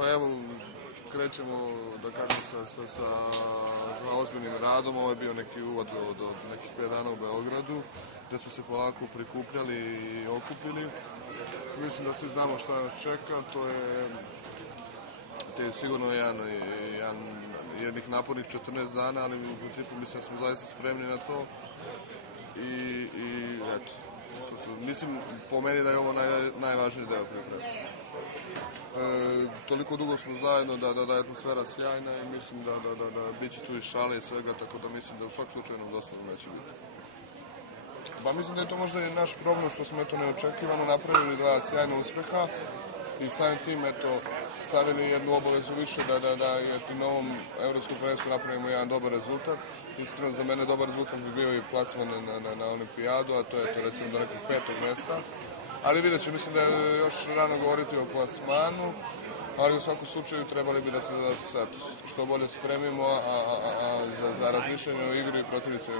Pa evo, krećemo, da kažem, sa ozbiljnim radom. Ovo je bio neki uvod od nekih 5 dana u Beogradu, gde smo se polako prikupljali i okupili. Mislim da svi znamo šta nas čeka, to je sigurno jednih napornih 14 dana, ali u principu mislim da smo zaista spremni na to i eto. Mislim, po meni da je ovo najvažniji deo pripreme. Toliko dugo smo zajedno da je atmosfera sjajna i mislim da bit će tu i šale i svega, tako da mislim da u svakom slučaju nam dosadno neće biti. Pa mislim da je to možda i naš problem što smo neočekivano napravili 2 sjajna uspeha i samim tim stavili jednu obavezu više da i na ovom evropskom prvenstvu napravimo jedan dobar rezultat. Iskreno, za mene dobar rezultat bi bio i plasman na olimpijadu, a to je recimo do nekog 5. mesta. Ali vidjet ću, mislim da je još rano govoriti o plasmanu, ali u svakom slučaju trebali bi da se što bolje spremimo za razmišljanje o igri i protivnicima.